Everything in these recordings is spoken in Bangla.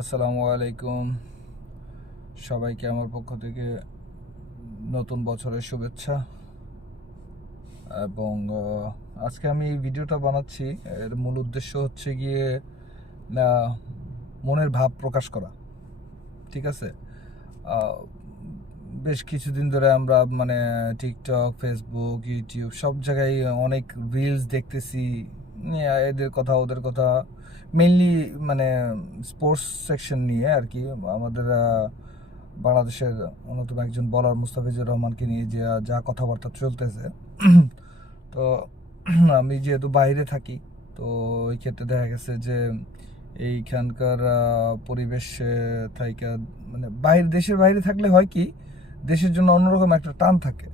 আসসালামু আলাইকুম। সবাইকে আমার পক্ষ থেকে নতুন বছরের শুভেচ্ছা। এবং আজকে আমি এই ভিডিওটা বানাচ্ছি, এর মূল উদ্দেশ্য হচ্ছে গিয়ে মনের ভাব প্রকাশ করা। ঠিক আছে, বেশ কিছুদিন ধরে আমরা টিকটক, ফেসবুক, ইউটিউব সব জায়গায় অনেক রিলস দেখতেছি, এদের কথা ওদের কথা, মেইনলি স্পোর্টস সেকশন নিয়ে আর কি। আমাদের বাংলাদেশের অন্যতম একজন বলার মুস্তাফিজুর রহমানকে নিয়ে যে যা কথাবার্তা চলতেছে তো আমি যেহেতু বাইরে থাকি, তো এই ক্ষেত্রে দেখা গেছে যে এইখানকার পরিবেশ থাইকা দেশের বাইরে থাকলে হয় কি, দেশের জন্য অন্যরকম একটা টান থাকে।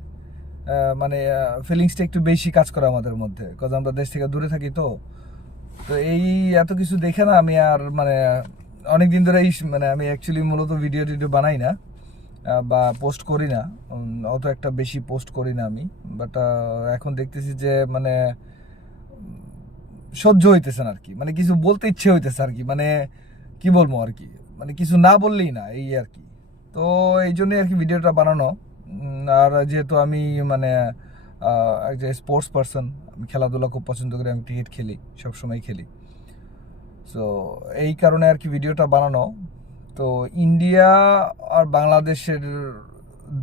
ফিলিংসটা একটু বেশি কাজ করে আমাদের মধ্যে, কারণ আমরা দেশ থেকে দূরে থাকি। তো তো এই এত কিছু দেখে না আমি আর অনেক দিন ধরে আমি অ্যাকচুয়ালি মূলত ভিডিও টিডিও বানাই না বা পোস্ট করি না, অত একটা বেশি পোস্ট করি না আমি। বাট এখন দেখতেছি যে সহ্য হইতেছে না আর কি, কিছু বলতে ইচ্ছে হইতেছে আর কি, কি বলবো আর কি, কিছু না বললেই না, এই আর কি। তো এই জন্যই আর কি ভিডিওটা বানানো। আর যেহেতু আমি একজন স্পোর্টস পারসন, আমি খেলাধুলা খুব পছন্দ করি, আমি ক্রিকেট খেলি, সবসময় খেলি। সো এই কারণে আর কি ভিডিওটা বানানো। তো ইন্ডিয়া আর বাংলাদেশের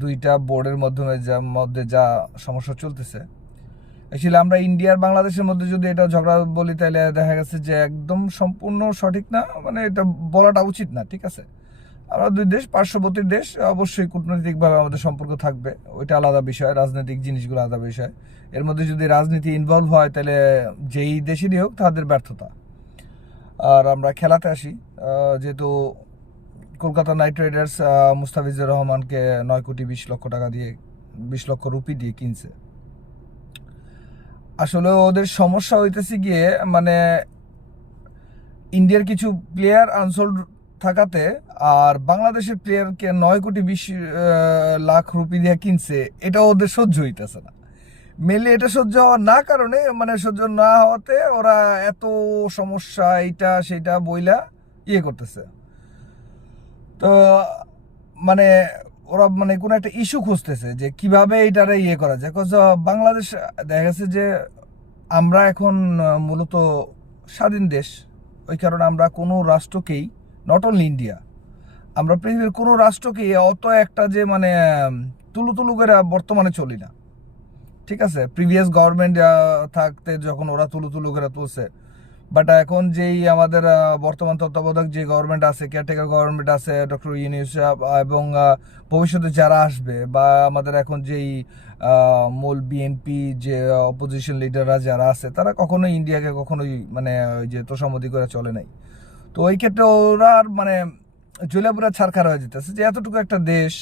দুইটা বোর্ডের মধ্যে যা সমস্যা চলতেছে, অ্যাকচুয়ালি আমরা ইন্ডিয়ার বাংলাদেশের মধ্যে যদি এটা ঝগড়া বলি, তাহলে দেখা গেছে যে একদম সম্পূর্ণ সঠিক না, এটা বলাটা উচিত না। ঠিক আছে, আমরা দুই দেশ, পার্শ্ববর্তী দেশ, অবশ্যই কূটনৈতিকভাবে আমাদের সম্পর্ক থাকবে, ওইটা আলাদা বিষয়। রাজনৈতিক জিনিসগুলো আলাদা বিষয়। এর মধ্যে যদি রাজনীতি ইনভলভ হয়, তাহলে যেই দেশেরই হোক তাদের ব্যর্থতা। আর আমরা খেলাতে আসি, যেহেতু কলকাতা নাইট রাইডার্স মুস্তাফিজুর রহমানকে 9,20,00,000 টাকা দিয়ে, 20,00,000 রুপি দিয়ে কিনছে। আসলে ওদের সমস্যা হইতেছে গিয়ে ইন্ডিয়ার কিছু প্লেয়ার আনসোল্ড থাকাতে, আর বাংলাদেশের প্লেয়ারকে 9,20,00,000 রুপি দিয়ে কিনছে, এটা ওদের সহ্য হইতেছে না। মেনলি এটা সহ্য হওয়ার না কারণে, সহ্য না হওয়াতে ওরা এত সমস্যা এইটা সেটা বইলা করতেছে। তো মানে ওরা কোনো একটা ইস্যু খুঁজতেছে যে কিভাবে এটারে করা যায়। বাংলাদেশ দেখা গেছে যে আমরা এখন মূলত স্বাধীন দেশ, ওই কারণে আমরা কোনো রাষ্ট্রকেই, নট অনলি ইন্ডিয়া, আমরা পৃথিবীর কোনো রাষ্ট্রকেই অত একটা যে তুলু তুলু করে বর্তমানে চলি না। ঠিক আছে, প্রিভিয়াস গভর্নমেন্ট থাকতে যখন ওরা তুলু তুলু করে তুলছে, বাট এখন যেই আমাদের বর্তমান তত্ত্বাবধায়ক যে গভর্নমেন্ট আছে, কেয়ারটেকার গভর্নমেন্ট আছে, ডক্টর ইউনূস এবং ভবিষ্যতে যারা আসবে, বা আমাদের এখন যেই মূল বিএনপি যে অপোজিশন লিডাররা যারা আছে, তারা কখনোই ইন্ডিয়াকে কখনোই ওই যে তোষামতি করে চলে নাই। তো ওই ক্ষেত্রে ওরা আর জুলাপুরা ছাড়খার হয়ে যেতেছে যে এতটুকু একটা দেশ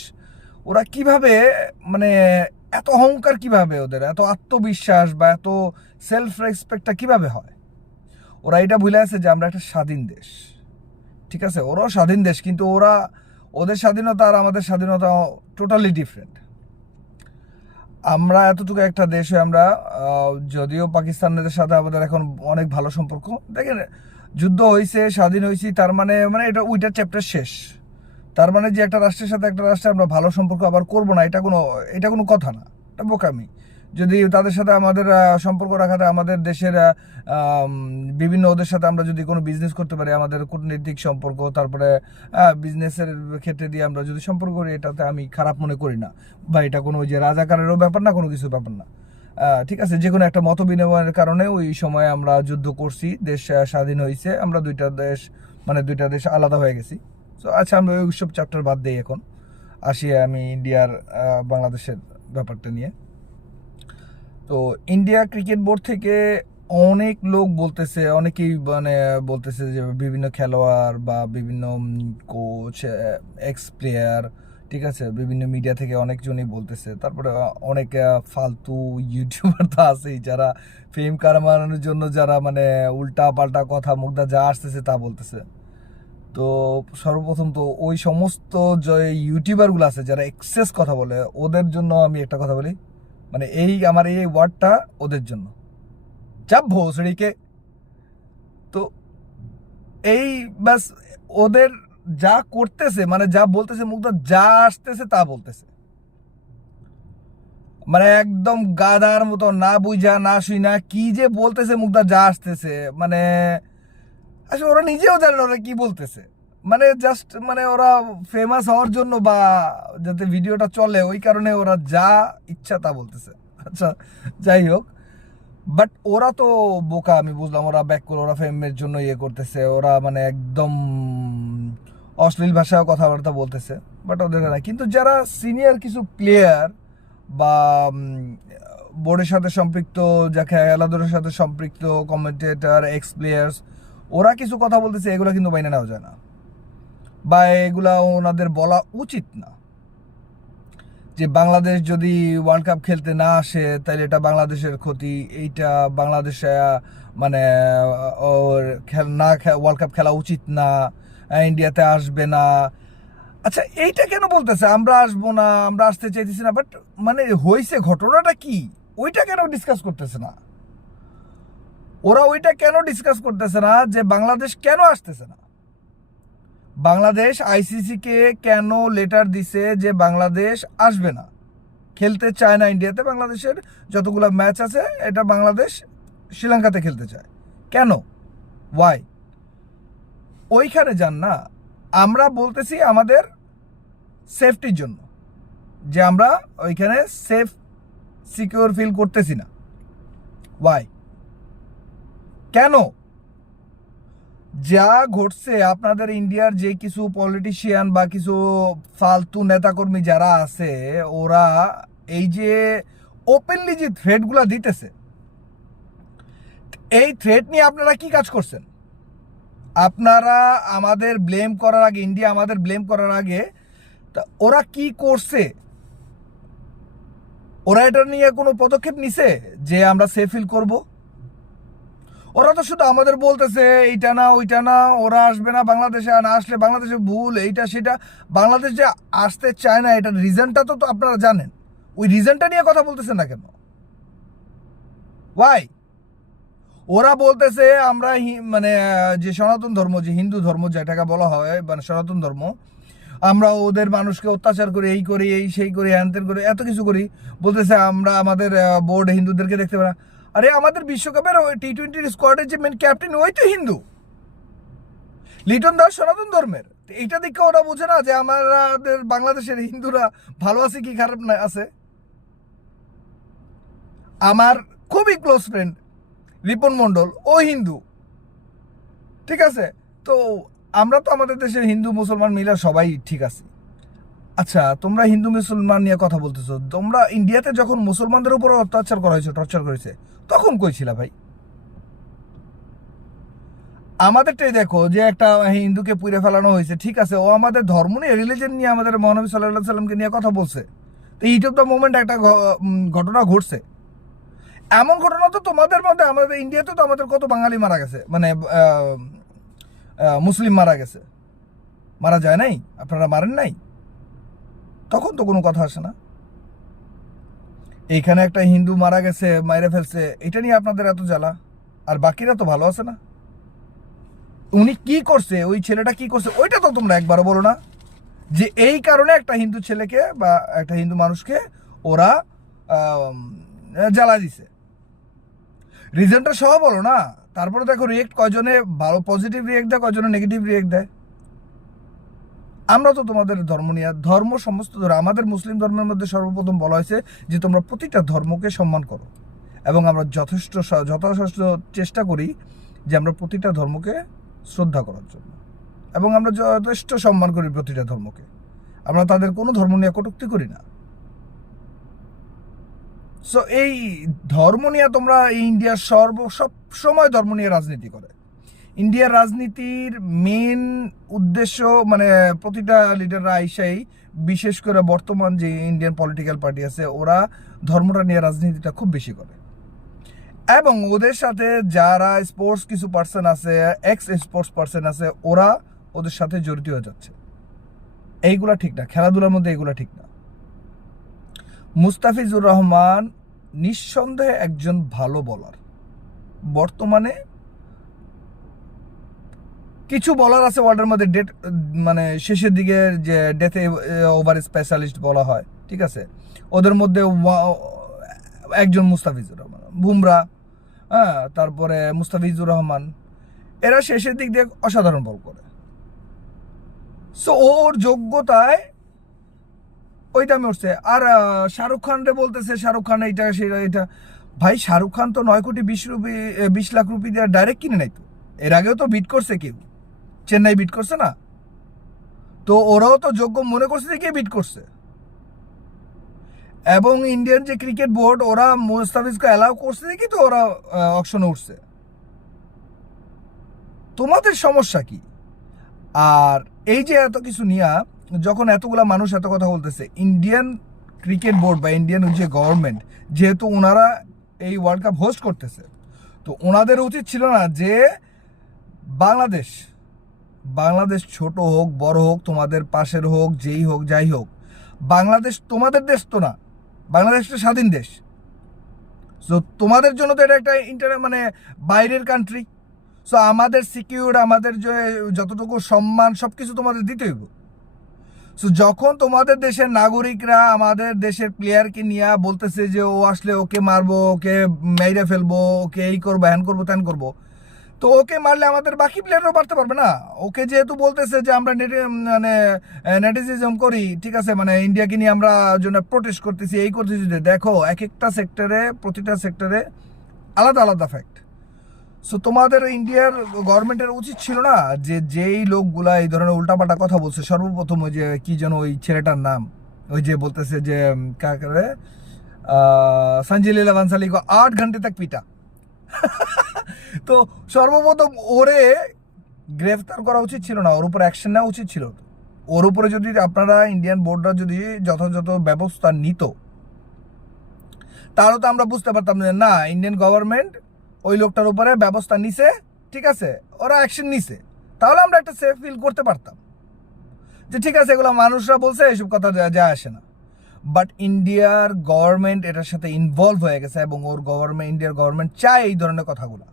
ওরা কিভাবে মানে এত অহংকার, কিভাবে ওদের এত আত্মবিশ্বাস বা এত সেলফ রেসপেক্টটা কিভাবে হয়। ওরা এটা ভুলে আছে যে আমরা একটা স্বাধীন দেশ। ঠিক আছে, ওরাও স্বাধীন দেশ, কিন্তু ওদের স্বাধীনতা আর আমাদের স্বাধীনতা টোটালি ডিফারেন্ট। আমরা এতটুকু একটা দেশে আমরা যদিও পাকিস্তানের সাথে আমাদের এখন অনেক ভালো সম্পর্ক, দেখেন যুদ্ধ হয়েছে, স্বাধীন হয়েছি, তার এটা ওইটার চ্যাপ্টার শেষ। তার যে একটা রাষ্ট্রের সাথে একটা রাষ্ট্রে আমরা ভালো সম্পর্ক আবার করবো না, এটা কোনো কথা না, এটা বোকামি। যদি তাদের সাথে আমাদের সম্পর্ক রাখাতে আমাদের দেশের বিভিন্ন ওদের সাথে আমরা যদি কোনো বিজনেস করতে পারি, আমাদের কূটনৈতিক সম্পর্ক, তারপরে বিজনেসের ক্ষেত্রে দিয়ে আমরা যদি সম্পর্ক করি, এটাতে আমি খারাপ মনে করি না। বা এটা কোনো ওই যে রাজাকারেরও ব্যাপার না, কোনো কিছু ব্যাপার না। ঠিক আছে, যে কোনো একটা মত বিনিময়ের কারণে ওই সময় আমরা যুদ্ধ করছি, দেশ স্বাধীন হয়েছে, আমরা দুইটা দেশ আলাদা হয়ে গেছি। তো আচ্ছা, আমরা ওইসব চ্যাপ্টার বাদ দিই, এখন আসি আমি ইন্ডিয়ার বাংলাদেশের ব্যাপারটা নিয়ে। তো ইন্ডিয়া ক্রিকেট বোর্ড থেকে অনেক লোক বলতেছে, অনেকেই বলতেছে যে বিভিন্ন খেলোয়াড় বা বিভিন্ন কোচ, এক্স প্লেয়ার, ঠিক আছে, বিভিন্ন মিডিয়া থেকে অনেকজনই বলতেছে। তারপরে অনেক ফালতু ইউটিউবার তো আছেই, যারা ফেম কামানোর জন্য যারা উল্টা পাল্টা কথা, মুখদা যা আসতেছে তা বলতেছে। তো সর্বপ্রথম তো ওই সমস্ত যে ইউটিউবারগুলো আছে যারা এক্সেস কথা বলে, ওদের জন্য আমি একটা কথা বলি, আমার এই ওয়ার্ডটা ওদের জন্য, চাপ ভোসড়িকে। তো এই ব্যাস, ওদের যা করতেছে, মানে যা বলতেছে, মুগ্ধা যা আসতেছে তা বলতেছে, মানে একদম গাধার মতো, না বুঝা না শুই না কি যে বলতেছে, মুগ্ধা যা আসতেছে, মানে আসলে ওরা নিজেও জানে না ওরা কি বলতেছে, মানে জাস্ট মানে ওরা ফেমাস হওয়ার জন্য বা যাতে ভিডিওটা চলে ওই কারণে ওরা যা ইচ্ছা তা বলতেছে। আচ্ছা, যাই হোক, বাট ওরা তো বোকা, আমি বুঝলাম, ওরা ব্যাক করে ওরা ফেমের জন্য ইয়ে করতেছে, ওরা মানে একদম অশ্লীল ভাষায় কথাবার্তা বলতেছে, বাট ওদের না। কিন্তু যারা সিনিয়র কিছু প্লেয়ার বা বোর্ডের সাথে সম্পৃক্ত, যা খেলাধুলার সাথে সম্পৃক্ত কমেন্টেটর, এক্স প্লেয়ার্স, ওরা কিছু কথা বলতেছে, এগুলো কিন্তু বাইরে নেওয়া যায় না, বা এগুলা ওনাদের বলা উচিত না। যে বাংলাদেশ যদি ওয়ার্ল্ড কাপ খেলতে না আসে তাহলে এটা বাংলাদেশের ক্ষতি, এইটা বাংলাদেশে মানে ওর না ওয়ার্ল্ড কাপ খেলা উচিত না, ইন্ডিয়াতে আসবে না। আচ্ছা, এইটা কেন বলতেছে আমরা আসবো না, আমরা আসতে চাইতেছি না, বাট মানে হয়েছে ঘটনাটা কি ওইটা কেন ডিসকাস করতেছে না ওরা? ওইটা কেন ডিসকাস করতেছে না যে বাংলাদেশ কেন আসতেছে না? বাংলাদেশ আইসিসি কে কেন লেটার দিছে যে বাংলাদেশ আসবে না, খেলতে চায় না ইন্ডিয়াতে, বাংলাদেশের যতগুলো ম্যাচ আছে এটা বাংলাদেশ শ্রীলঙ্কাতে খেলতে চায় কেন? ওয়াই? ওইখানে যান না। আমরা বলতেছি আমাদের সেফটির জন্য, যে আমরা ওইখানে সেফ সিকিউর ফিল করতেছি না। ওয়াই? কেন? যা ঘটছে, আপনাদের ইন্ডিয়ার যে কিছু পলিটিশিয়ান বা কিছু ফালতু নেতাকর্মী যারা আছে, ওরা এই যে ওপেনলি যে থ্রেটগুলা দিতেছে, এই থ্রেট নিয়ে আপনারা কি কাজ করছেন? আপনারা আমাদের ব্লেম করার আগে, ইন্ডিয়া আমাদের ব্লেম করার আগে ওরা কি করছে? ওরা এটা নিয়ে কোনো পদক্ষেপ নিছে যে আমরা সেফ ফিল করবো? ওরা তো শুধু আমাদের বলতেছে এইটা না ওইটা না, ওরা আসবে না বাংলাদেশে, না আসলে বাংলাদেশে ভুল, এইটা সেটা। বাংলাদেশ যে আসতে চায় না এটার রিজনটা তো আপনারা জানেন, ওই রিজনটা নিয়ে কথা বলতেছেন না কেন? ওয়াই? ওরা বলতেছে আমরা মানে যে সনাতন ধর্ম, যে হিন্দু ধর্ম যেটাকে বলা হয়, মানে সনাতন ধর্ম, আমরা ওদের মানুষকে অত্যাচার করি, এই করি, এই সেই করি, হ্যানত্যান করি, এত কিছু করি। বলতেছে আমরা আমাদের বোর্ড হিন্দুদেরকে দেখতে পাই না। আরে আমাদের বিশ্বকাপের T20 স্কোয়াডের যে মেন ক্যাপ্টেন ওই তো হিন্দু, লিটন দাস সনাতন ধর্মের। এইটা দেখে ওরা বোঝে না যে আমাদের বাংলাদেশের হিন্দুরা ভালো আছে কি খারাপ না আছে? আমার খুবই ক্লোজ ফ্রেন্ড রিপন মন্ডল, ও হিন্দু, ঠিক আছে? তো আমরা তো আমাদের দেশের হিন্দু মুসলমান মিলে সবাই ঠিক আছে। আচ্ছা, তোমরা হিন্দু মুসলমান নিয়ে কথা বলতেছো, তোমরা ইন্ডিয়াতে যখন মুসলমানদের উপর অত্যাচার করা হয়েছে, টর্চার করেছে, তখন কই ছিলা ভাই? আমাদেরটাই দেখো, যে একটা হিন্দুকে পুড়ে ফেলানো হয়েছে, ঠিক আছে, ও আমাদের ধর্ম নিয়ে, রিলিজন নিয়ে, আমাদের মহানবী সাল্লাল্লাহু সাল্লামকে নিয়ে কথা বলছে, তো হিট অফ দ্য মোমেন্ট একটা ঘটনা ঘটছে। এমন ঘটনা তো তোমাদের মধ্যে, আমাদের ইন্ডিয়াতে তো আমাদের কত বাঙালি মারা গেছে, মানে মুসলিম মারা গেছে, মারা যায় নাই? আপনারা মারেন নাই? তখন তো কোনো কথা আসে না। এইখানে একটা হিন্দু মারা গেছে, মাইরে ফেলছে, এটা নিয়ে আপনাদের এত জ্বালা, আর বাকিরা তো ভালো আছে না? উনি কি করছে, ওই ছেলেটা কি করছে, ওইটা তো তোমরা একবারও বলো না, যে এই কারণে একটা হিন্দু ছেলেকে বা একটা হিন্দু মানুষকে ওরা জ্বালা দিছে। রিজনটা সহ বলো না। তারপরে দেখো রিয়েক্ট কয়জনে ভালো পজিটিভ রিয়েক্ট দেয়, কয়জনে নেগেটিভ রিয়েক্ট দেয়। আমরা তো তোমাদের ধর্ম নিয়ে, ধর্ম সমস্ত ধর্ম, আমাদের মুসলিম ধর্মের মধ্যে সর্বপ্রথম বলা হয়েছে যে তোমরা প্রতিটা ধর্মকে সম্মান করো, এবং আমরা যথেষ্ট চেষ্টা করি যে আমরা প্রতিটা ধর্মকে শ্রদ্ধা করার জন্য, এবং আমরা যথেষ্ট সম্মান করি প্রতিটা ধর্মকে। আমরা তাদের কোনো ধর্ম নিয়ে কটূক্তি করি না। সো এই ধর্ম নিয়ে তোমরা, ইন্ডিয়ার সব সময় ধর্ম নিয়ে রাজনীতি করে। ইন্ডিয়ার রাজনীতির মেন উদ্দেশ্য, মানে প্রতিটা লিডাররা আইসাই, বিশেষ করে বর্তমান যে ইন্ডিয়ান পলিটিক্যাল পার্টি আছে, ওরা ধর্মটা নিয়ে রাজনীতিটা খুব বেশি করে, এবং ওদের সাথে যারা স্পোর্টস কিছু পার্সন আছে, এক্স স্পোর্টস পার্সন আছে, ওরা ওদের সাথে জড়িত হয়ে যাচ্ছে। এইগুলা ঠিক না, খেলাধুলার মধ্যে এইগুলা ঠিক না। মুস্তাফিজুর রহমান নিঃসন্দেহে একজন ভালো বোলার, বর্তমানে কিছু বলার আছে ওয়ার্ল্ডের মধ্যে ডেট মানে শেষের দিকে যে ডেথ ওভার স্পেশালিস্ট বলা হয়, ঠিক আছে, ওদের মধ্যে একজন মুস্তাফিজুর রহমান, বুমরা, হ্যাঁ, তারপরে মুস্তাফিজুর রহমান, এরা শেষের দিক দিয়ে অসাধারণ বল করে। সো ওর যোগ্যতায় ওইটা আমি উঠছে। আর শাহরুখ খান রে বলতেছে শাহরুখ খান এইটা সেটা এটা, ভাই শাহরুখ খান তো 9 কোটি 20 লাখ রুপি দিয়ে ডাইরেক্ট কিনে নাই তো, এর আগেও তো বিট করছে কেউ, চেন্নাই বিট করছে না, তো ওরাও তো যোগ্য মনে করছে যে কে বিট করছে। এবং ইন্ডিয়ান যে ক্রিকেট বোর্ড ওরা মুস্তাফিজকে অ্যালাউ করছে দেখি তো ওরা অকশনে উঠছে। তোমাদের সমস্যা কি? আর এই যে এত কিছু নিয়ে যখন এতগুলা মানুষ এত কথা বলতেছে, ইন্ডিয়ান ক্রিকেট বোর্ড বা ইন্ডিয়ান যে গভর্নমেন্ট, যেহেতু ওনারা এই ওয়ার্ল্ড কাপ হোস্ট করতেছে, তো ওনাদের উচিত ছিল না যে বাংলাদেশ ছোট হোক বড় হোক, তোমাদের পাশের হোক যেই হোক যাই হোক, বাংলাদেশ তোমাদের দেশ তো না, বাংলাদেশ একটা স্বাধীন দেশ। সো তোমাদের জন্য তো এটা একটা মানে বাইরের কান্ট্রি। সো আমাদের সিকিউর, আমাদের যে যতটুকু সম্মান সবকিছু তোমাদের দিতে হইব। সো যখন তোমাদের দেশের নাগরিকরা আমাদের দেশের প্লেয়ারকে নিয়ে বলতেছে যে ও আসলে ওকে মারবো, ওকে মেরে ফেলবো, ওকে এই করবো, হ্যান করবো, ত্যান করবো, তো ওকে মারলে আমাদের বাকি প্লেয়াররাও মারতে পারবে না। ওকে যেহেতু বলতেছে যে আমরা মানে নেটিজিজম করি, ঠিক আছে, মানে ইন্ডিয়াকে নিয়ে আমরা জন্য প্রোটেস্ট করতেছি, এই করতেছি, দেখো এক একটা সেক্টরে, প্রতিটা সেক্টরে আলাদা আলাদা ফ্যাক্ট। সো তোমাদের ইন্ডিয়ার গভর্নমেন্টের উচিত ছিল না যে যেই লোকগুলা এই ধরনের উল্টাপাল্টা কথা বলছে, সর্বপ্রথম ওই যে কি যেন ওই ছেলেটার নাম, ওই যে বলতেছে যে কাকে সঞ্জয় লীলা বানসালি को 8 ঘন্টা तक পিটা তো সর্বপ্রথম ওরে গ্রেফতার করা উচিত ছিল না, ওর উপর অ্যাকশন নেওয়া উচিত ছিল। ওর উপরে যদি আপনারা ইন্ডিয়ান বোর্ডরা যদি যথাযথ ব্যবস্থা নিত, তাহলে তো আমরা বুঝতে পারতাম যে না, ইন্ডিয়ান গভর্নমেন্ট ওই লোকটার উপরে ব্যবস্থা নিছে, ঠিক আছে, ওরা অ্যাকশন নিছে, তাহলে আমরা একটা সেফ ফিল করতে পারতাম যে ঠিক আছে এগুলো মানুষরা বলছে, এইসব কথা যা আসে না। বাট ইন্ডিয়ার গভর্নমেন্ট এটার সাথে ইনভলভ হয়ে গেছে এবং ইন্ডিয়ার গভর্নমেন্ট চায় এই ধরনের কথাগুলো।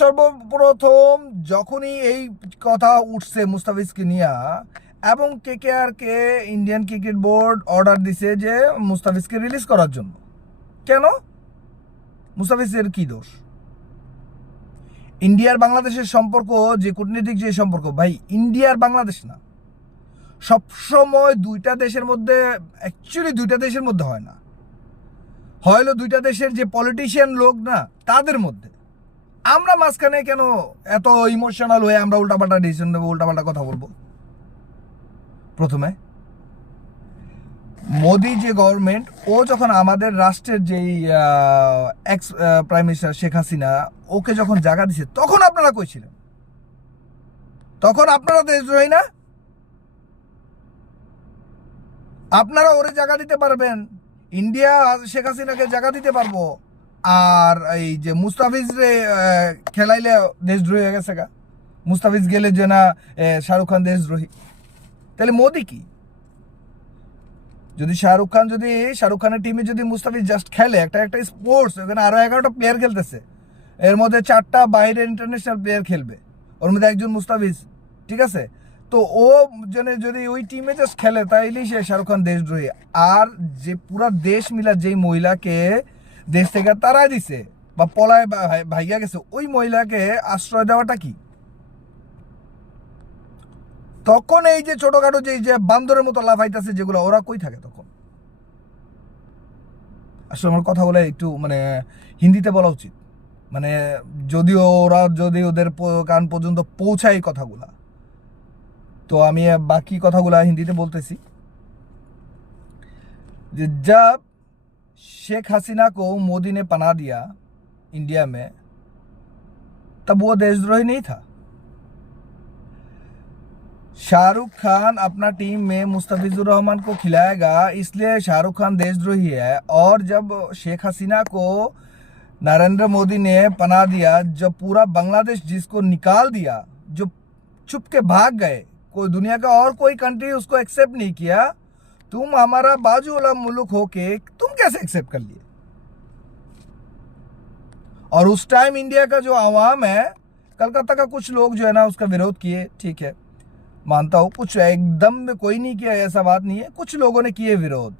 সর্বপ্রথম যখনই এই কথা উঠছে মুস্তাফিজকে নিয়ে, এবং কেকেআরকে ইন্ডিয়ান ক্রিকেট বোর্ড অর্ডার দিছে যে মুস্তাফিজকে রিলিজ করার জন্য। কেন? মুস্তাফিজের কি দোষ? ইন্ডিয়ার বাংলাদেশের সম্পর্ক, যে কূটনীতিক যে সম্পর্ক, ভাই ইন্ডিয়ার বাংলাদেশ না, সবসময় দুইটা দেশের মধ্যে, অ্যাকচুয়ালি দুইটা দেশের মধ্যে হয় না, হয়তো দুইটা দেশের যে পলিটিশিয়ান লোক না তাদের মধ্যে। আমরা মাঝখানে কেন এত ইমোশনাল হয়ে আমরা উল্টাপাল্টা ডিসিশন নেবো, উল্টাপাল্টা কথা বলবো? প্রথমে মোদি যে গভর্নমেন্ট, ও যখন আমাদের রাষ্ট্রের যেই ex prime minister Sheikh Hasina, ওকে যখন জায়গা দিছে, তখন আপনারা কইছিলেন, তখন আপনারা দেশদ্রোহী না? আপনারা ওরে জায়গা দিতে পারবেন, ইন্ডিয়া শেখ হাসিনাকে জায়গা দিতে পারবো, আর এই যে মুস্তাফিজ রে খেলাইলে দেশদ্রোহী হয়ে গেছে গা, মুস্তাফিজ গেলে যে না শাহরুখ খান দেশদ্রোহী, তাহলে মোদি কি? যদি শাহরুখ খানের টিমে যদি মুস্তাফিজ জাস্ট খেলে, একটা স্পোর্টস, ওখানে আরো 11টা প্লেয়ার খেলতেছে, এর মধ্যে 4টা বাইরের ইন্টারন্যাশনাল প্লেয়ার খেলবে, ওর মধ্যে একজন মুস্তাফিজ, ঠিক আছে, তো ও যদি ওই টিমে জাস্ট খেলে, তাইলেই সে শাহরুখ খান দেশদ্রোহী। আর যে পুরা দেশ মিলা যেই মহিলাকে দেশ থেকে তাড়াই দিছে বা পলায় ভাইয়া গেছে, ওই মহিলাকে আশ্রয় দেওয়াটা কি? তখন এই যে ছোটখাটো যে বান্দরের মতো লাফাইতেছে যেগুলো, ওরা কই থাকে তখন? আসলে আমার কথাগুলো একটু মানে হিন্দিতে বলা উচিত, মানে যদিও ওদের কান পর্যন্ত পৌঁছায় কথাগুলা, তো আমি বাকি কথাগুলা হিন্দিতে বলতেছি। যে जब शेख हसीना को मोदी ने पनाह दिया इंडिया में, तब वो देशद्रोही नहीं था। शाहरुख खान अपना टीम में मुस्तफिजुर रहमान को खिलाएगा, इसलिए शाहरुख खान देशद्रोही है। और जब शेख हसीना को नरेंद्र मोदी ने पनाह दिया, जब पूरा बांग्लादेश जिसको निकाल दिया, जो चुप के भाग गए, कोई दुनिया का और कोई कंट्री उसको एक्सेप्ट नहीं किया, तुम हमारा बाजू वाला मुल्क होके तुम कैसे एक्सेप्ट कर लिए? और उस टाइम इंडिया का जो आवाम है, कलकत्ता का कुछ लोग जो है ना उसका विरोध किए, ठीक है, मानता हूँ, कुछ एकदम कोई नहीं किया ऐसा बात नहीं है, कुछ लोगों ने किए विरोध।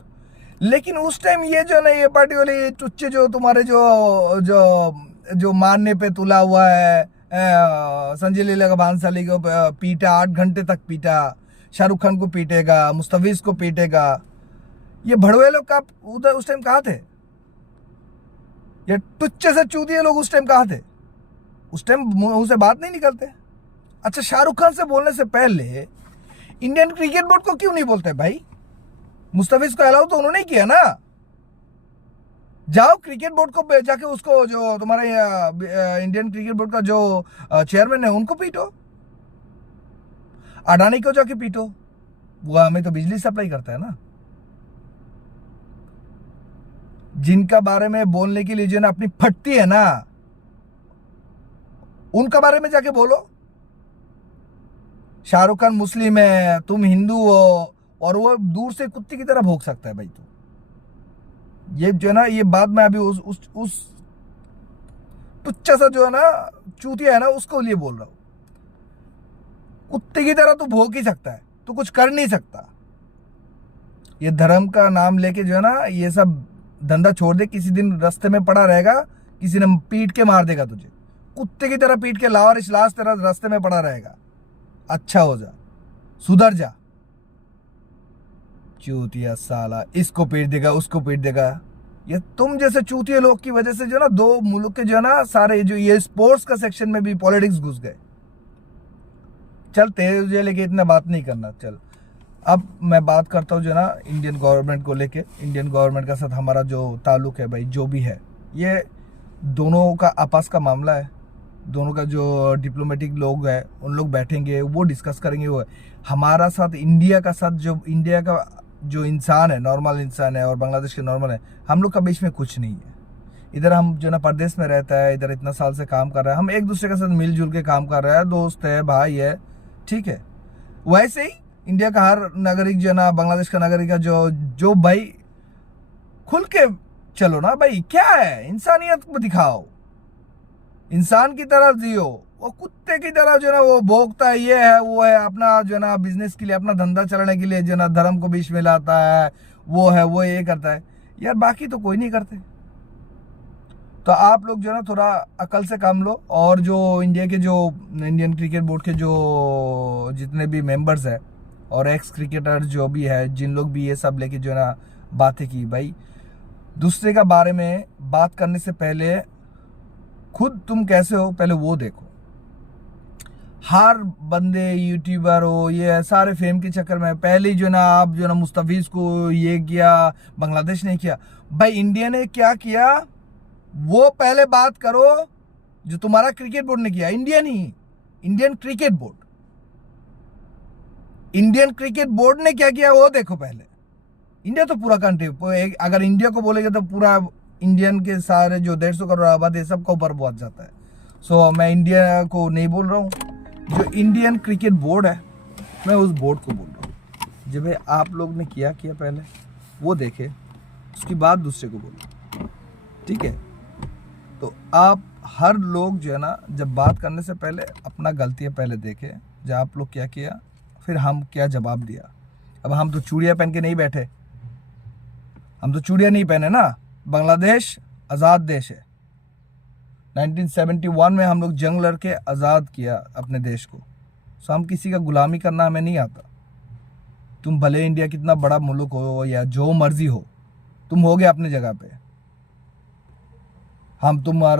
लेकिन उस टाइम ये जो ना ये पार्टी वाले ये टुच्चे जो तुम्हारे जो जो जो मारने पे तुला हुआ है, संजय लीला का भांसाली को पीटा, 8 घंटे तक पीटा, शाहरुख खान को पीटेगा, मुस्तफिज को पीटेगा, ये भड़वे लोग का उधर उस टाइम कहाँ थे? ये टुच्चे से चूतिए लोग उस टाइम कहाँ थे? उस टाइम मुंह से बात नहीं निकलते। अच्छा, शाहरुख खान से बोलने से पहले इंडियन क्रिकेट बोर्ड को क्यों नहीं बोलते भाई? मुस्तफिज को अलाउ तो उन्होंने किया ना। जाओ क्रिकेट बोर्ड को जाके उसको जो तुम्हारे इंडियन क्रिकेट बोर्ड का जो चेयरमैन है उनको पीटो, अडानी को जाके पीटो, वो हमें तो बिजली सप्लाई करता है ना। जिनका बारे में बोलने के लिए जो ना अपनी फटती है ना, उनका बारे में जाके बोलो। शाहरुख खान मुस्लिम है, तुम हिंदू हो, और वो दूर से कुत्ते की तरह भौंक सकता है भाई। तो ये जो है ना, ये बात मैं अभी उस टुच्चा सा जो है ना चूतिया है ना उसको लिए बोल रहा हूं। कुत्ते की तरह तो भौंक ही सकता है, तो कुछ कर नहीं सकता। ये धर्म का नाम लेके जो है ना ये सब धंधा छोड़ दे, किसी दिन रास्ते में पड़ा रहेगा, किसी ने पीट के मार देगा तुझे, कुत्ते की तरह पीट के लावारिश लाश तेरा रास्ते में पड़ा रहेगा। अच्छा हो जा, सुधर जा। चूतिया साला, इसको पीट देगा, उसको पीट देगा। ये तुम जैसे चूतिया लोग की वजह से जो ना 2 मुल्क के जो है ना सारे जो ये स्पोर्ट्स का सेक्शन में भी पॉलिटिक्स घुस गए। चल तेरे लेके इतना बात नहीं करना। चल अब मैं बात करता हूँ जो ना इंडियन गवर्नमेंट को लेके। इंडियन गवर्नमेंट का साथ हमारा जो ताल्लुक है भाई, जो भी है, ये दोनों का आपस का मामला है। दोनों का जो डिप्लोमेटिक लोग हैं उन लोग बैठेंगे, वो डिस्कस करेंगे। वो हमारा साथ इंडिया का साथ जो इंडिया का जो इंसान है, नॉर्मल इंसान है, और बांग्लादेश के नॉर्मल है, हम लोग का बीच में कुछ नहीं है। इधर हम जो ना परदेश में रहता है, इधर इतना साल से काम कर रहा है, हम एक दूसरे के साथ मिलजुल के काम कर रहे हैं, दोस्त है, भाई है, ठीक है। वैसे ही इंडिया का हर नागरिक जो ना बांग्लादेश का नागरिक का जो भाई खुल के चलो ना भाई, क्या है, इंसानियत को दिखाओ, इंसान की तरह जियो। वो कुत्ते की तरह जो ना वो भोगता है, ये है वो है, अपना जो ना बिजनेस के लिए, अपना धंधा चलाने के लिए जो ना धर्म को बीच में लाता है, वो है वो ये करता है यार, बाकी तो कोई नहीं करते। तो आप लोग जो ना थोड़ा अकल से काम लो। और जो इंडिया के जो इंडियन क्रिकेट बोर्ड के जो जितने भी मेंबर्स है और एक्स क्रिकेटर जो भी है, जिन लोग भी ये सब लेके जो ना बातें की, भाई दूसरे का बारे में बात करने से पहले खुद तुम कैसे हो पहले वो देखो। हर बंदे यूट्यूबर हो, ये सारे फेम के चक्कर में पहले जो ना आप जो ना मुस्तफिज को ये किया, बांग्लादेश ने किया। भाई इंडिया ने क्या किया वो पहले बात करो, जो तुम्हारा क्रिकेट बोर्ड ने किया। इंडिया नहीं, Indian cricket board, Indian cricket board ने क्या किया वो देखो पहले। इंडिया तो पूरा कंट्री, अगर इंडिया को बोलेंगे तो पूरा इंडियन के सारे जो 150 करोड़ आबादी है सबका ऊपर बहुत जाता है। सो मैं इंडिया को नहीं बोल रहा हूँ, जो इंडियन क्रिकेट बोर्ड है मैं उस बोर्ड को बोल रहा हूँ। जब आप लोग ने किया पहले वो देखे, उसकी बाद दूसरे को बोलो, ठीक है। तो आप हर लोग जो है ना जब बात करने से पहले अपना गलतियाँ पहले देखे, जब आप लोग क्या किया फिर हम क्या जवाब दिया। अब हम तो चूड़ियाँ पहन के नहीं बैठे, हम तो चूड़ियाँ नहीं पहने ना। बांग्लादेश आज़ाद देश है, 1971 में हम लोग जंग लड़ के आज़ाद किया अपने देश को। सो हम किसी का गुलामी करना हमें नहीं आता। तुम भले इंडिया कितना बड़ा मुल्क हो या जो मर्जी हो, तुम हो गए अपने जगह पे।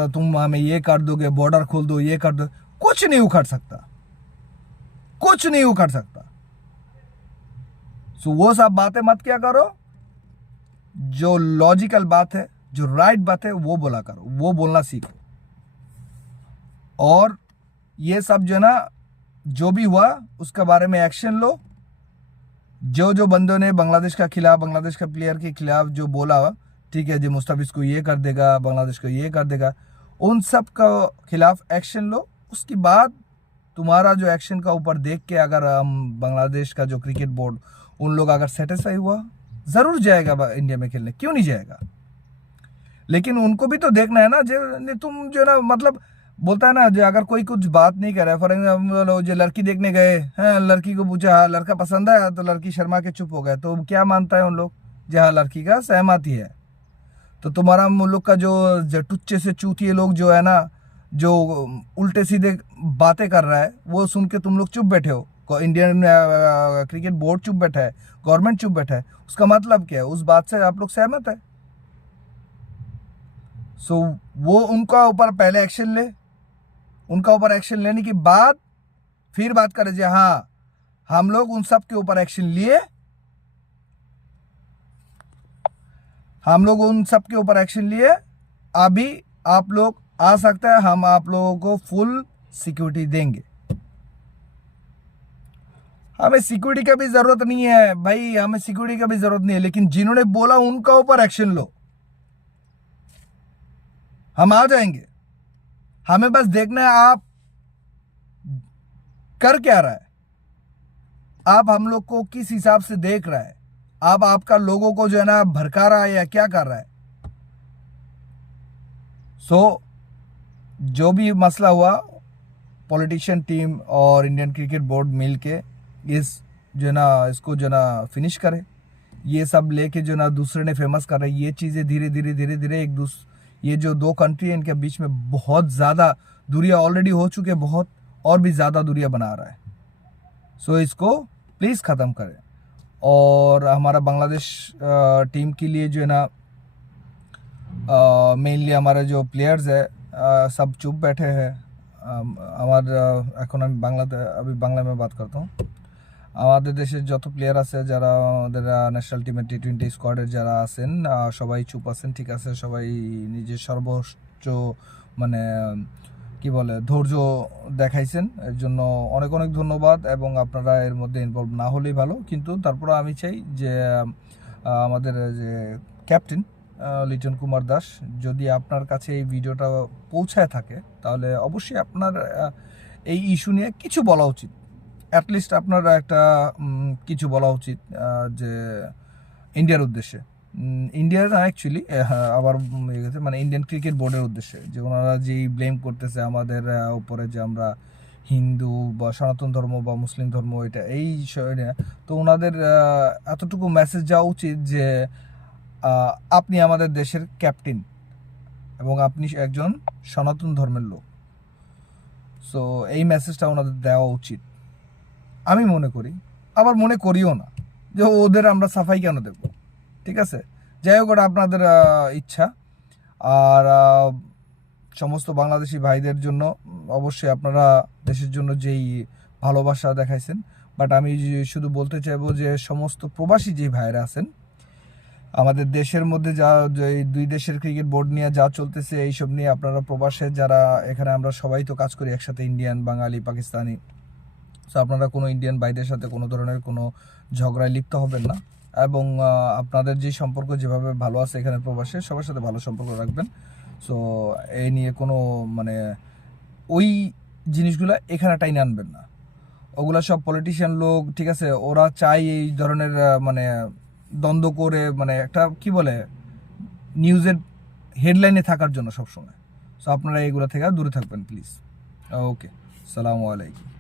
तुम हमें ये कर दोगे, बॉर्डर खोल दो, ये कर दो, कुछ नहीं उखड़ सकता, कुछ नहीं उखड़ सकता। सो वो सब बातें मत क्या करो, जो लॉजिकल बात है, जो राइट बात है वो बोला करो, वो बोलना सीखो। और ये सब जो ना जो भी हुआ उसके बारे में एक्शन लो। जो बंदों ने बांग्लादेश का खिलाफ, बांग्लादेश का प्लेयर के खिलाफ जो बोला, ठीक है, जो मुस्तफिज को ये कर देगा, बांग्लादेश को ये कर देगा, उन सब का खिलाफ एक्शन लो। उसके बाद तुम्हारा जो एक्शन का ऊपर देख के अगर हम बांग्लादेश का जो क्रिकेट बोर्ड उन लोग अगर सेटिस्फाई हुआ, जरूर जाएगा इंडिया में खेलने, क्यों नहीं जाएगा। लेकिन उनको भी तो देखना है ना, जो तुम जो ना मतलब बोलता है ना जो अगर कोई कुछ बात नहीं करे, फॉर एग्जाम्पल जो लड़की देखने गए हैं, लड़की को पूछा हाँ लड़का पसंद आया, तो लड़की शर्मा के चुप हो गए, तो क्या मानता है उन लोग जी हाँ लड़की का सहमति है। तो तुम्हारा मुल्क का जो टुच्चे से चूतिए लोग जो है ना, जो उल्टे सीधे बातें कर रहा है, वो सुन के तुम लोग चुप बैठे हो। इंडियन क्रिकेट बोर्ड चुप बैठा है, गवर्नमेंट चुप बैठा है, उसका मतलब क्या है? उस बात से आप लोग सहमत है। सो वो उनका ऊपर पहले एक्शन ले, उनका ऊपर एक्शन लेने के बाद फिर बात करें जी हाँ हम लोग उन सब के ऊपर एक्शन लिए, हम लोग उन सब के ऊपर एक्शन लिए, अभी आप लोग आ सकते हैं, हम आप लोगों को फुल सिक्योरिटी देंगे। हमें सिक्योरिटी का भी जरूरत नहीं है भाई, हमें सिक्योरिटी का भी जरूरत नहीं है, लेकिन जिन्होंने बोला उनका ऊपर एक्शन लो। हम आ जाएंगे, हमें बस देखना है आप कर क्या रहा है, आप हम लोग को किस हिसाब से देख रहा है, आप आपका लोगों को जो है ना भड़का रहा है या क्या कर रहा है। सो जो भी मसला हुआ, पॉलिटिशियन टीम और इंडियन क्रिकेट बोर्ड मिल के इस जो है ना इसको जो है ना फिनिश करे। ये सब लेके जो ना दूसरे ने फेमस कर रहे हैं, ये चीज़ें धीरे धीरे ये जो दो कंट्री है इनके बीच में बहुत ज़्यादा दूरियां ऑलरेडी हो चुके हैं, बहुत और भी ज़्यादा दूरियां बना रहा है। सो इसको प्लीज़ ख़त्म करें। और हमारा बांग्लादेश टीम के लिए जो है ना मेनली हमारे जो प्लेयर्स है सब चुप बैठे हैं। এখন আমি বাংলা में बात करता हूँ। আমাদের দেশের যত প্লেয়ার আছে যারা আমাদের ন্যাশনাল টিমের টি-20 স্কোয়াডের যারা আছেন সবাই চুপ আছেন, ঠিক আছে, সবাই নিজের সর্বোচ্চ মানে কি বলে ধৈর্য দেখাইছেন, এর জন্য অনেক অনেক ধন্যবাদ। এবং আপনারা এর মধ্যে ইনভলভ না হলেই ভালো, কিন্তু তারপরে আমি চাই যে আমাদের যে ক্যাপ্টেন লিটন কুমার দাস, যদি আপনার কাছে এই ভিডিওটা পৌঁছায় থাকে তাহলে অবশ্যই আপনার এই ইস্যু নিয়ে কিছু বলা উচিত। অ্যাটলিস্ট আপনার একটা কিছু বলা উচিত যে ইন্ডিয়ার উদ্দেশ্যে, ইন্ডিয়ার না অ্যাকচুয়ালি আবার মানে ইন্ডিয়ান ক্রিকেট বোর্ডের উদ্দেশ্যে, যে ওনারা যেই ব্লেম করতেছে আমাদের উপরে যে আমরা হিন্দু বা সনাতন ধর্ম বা মুসলিম ধর্ম এটা এই তো ওনাদের এতটুকু মেসেজ যাওয়া উচিত যে আপনি আমাদের দেশের ক্যাপ্টেন এবং আপনি একজন সনাতন ধর্মের লোক। সো এই মেসেজটা ওনাদের দেওয়া উচিত আমি মনে করি, আবার মনে করিও না যে ওদের আমরা সাফাই কেন দেব, ঠিক আছে। যাই হোক ওটা আপনাদের ইচ্ছা। আর সমস্ত বাংলাদেশি ভাইদের জন্য অবশ্যই আপনারা দেশের জন্য যেই ভালোবাসা দেখাইছেন, বাট আমি শুধু বলতে চাইবো যে সমস্ত প্রবাসী যে ভাইরা আছেন আমাদের দেশের মধ্যে যা এই দুই দেশের ক্রিকেট বোর্ড নিয়ে যা চলতেছে এইসব নিয়ে আপনারা প্রবাসে যারা এখানে আমরা সবাই তো কাজ করি একসাথে, ইন্ডিয়ান, বাঙালি, পাকিস্তানি। সো আপনারা কোনো ইন্ডিয়ান ভাইদের সাথে কোনো ধরনের কোনো ঝগড়ায় লিপ্ত হবেন না, এবং আপনাদের যে সম্পর্ক যেভাবে ভালো আছে এখানে প্রবাসে সবার সাথে ভালো সম্পর্ক রাখবেন। সো এই নিয়ে কোনো মানে ওই জিনিসগুলো এখানে টাইনে আনবেন না, ওগুলা সব পলিটিশিয়ান লোক, ঠিক আছে, ওরা চাই এই ধরনের মানে দ্বন্দ্ব করে মানে একটা কি বলে নিউজের হেডলাইনে থাকার জন্য সবসময়। সো আপনারা এইগুলো থেকে দূরে থাকবেন প্লিজ। ওকে, আসসালামু আলাইকুম।